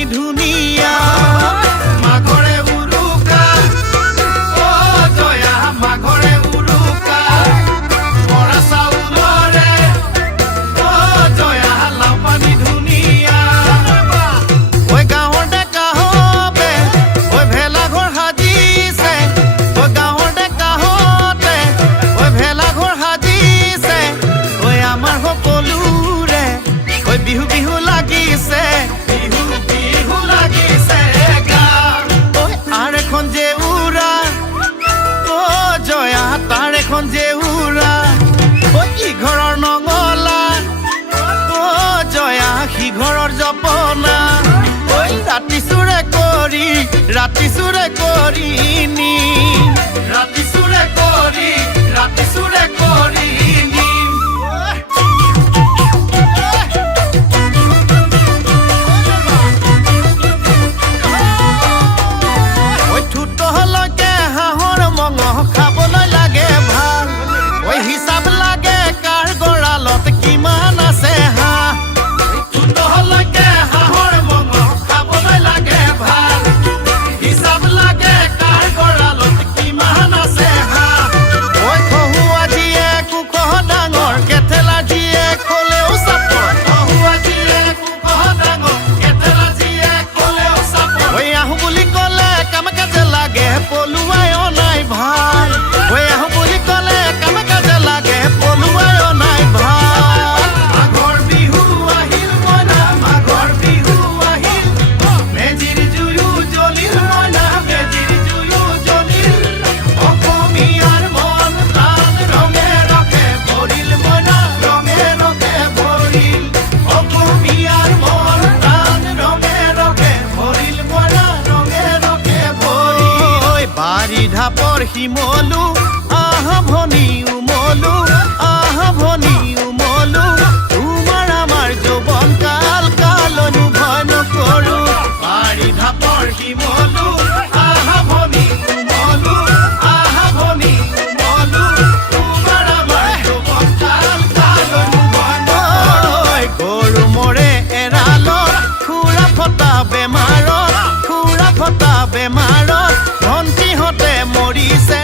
পানী ধুনীয়া মাঘৰে উৰুকা অ জয়া মাঘৰে উৰুকা বৰা চাউলৰে অ জয়া লাও পানী ধুনীয়া ঐ গাঁৱৰ ডেকা হবে ঐ ভেলাঘৰ সাজিছে ঐ গাঁৱৰ ডেকা হতে ঐ ভেলাঘৰ সাজিছে ঐ আমাৰ সকলোৰে ঐ বিহু বিহু লাগিছে বিহু বিহু লাগিছে গান ঐ আৰ এখন যে উৰা অ জয়া তাৰ এখন যে উৰা ঐ ইঘৰৰ নঙলা অ জয়া সিঘৰৰ জপনা ঐ ৰাতি চুৰে কৰি নি ৰাতি চুৰে কৰি নি হাঁহৰ মঙহ খাবলৈ লাগে ভাল ঐ হিচাপ লাগে কাৰ গঁৰালত কিমান আছে হাঁহ ঠুটলৈকে হাঁহৰ মঙহ খাবলৈ লাগে ভাল হিচাপ লাগে কাৰ গঁৰালত কিমান আছে হাঁহ ঐ খহুৱা জীয়েক কুকহ ডাঙৰ কেথেলা জীয়েক হ'লেও চাপৰ খহুৱা জীয়েক কুকহ ডাঙৰ কেথেলা জীয়েক হ'লেও চাপৰ ঐ আহোঁ বুলি ক'লে কাম কাজে লাগে পলুৱাই অনাই ভাল ঐ আহোঁ বুলি ক'লে কাম কাজে লাগে পলুৱাই অনাই ভাল মাঘৰ বিহু আহিল মইনা মাঘৰ বিহু আহিল মেজিৰ জুয়ো জ্বলিল মইনা মেজিৰ জুয়ো জ্বলিল অসমীয়াৰ মন প্ৰাণ ৰঙে ৰঙে ভৰিল মইনা ৰঙে ৰঙে ভৰিল অসমীয়াৰ মন প্ৰাণ ৰঙে ৰঙে ভৰিল মইনা ৰঙে ৰঙে ভৰিল বাৰী ঢাপৰ শিমলু আহ ভনী উমলু তোমাৰ আমাৰ যৌৱন কাল কালনো ভয় নকৰো বাৰী ঢাপৰ শিমলু আহ ভনী উমলু তোমাৰ আমাৰ যৌৱন কাল কালনো ভয় নকৰো গৰু মৰে এৰালত খুৰা ফটা বেমাৰত ভণ্টিহঁতে মৰিছে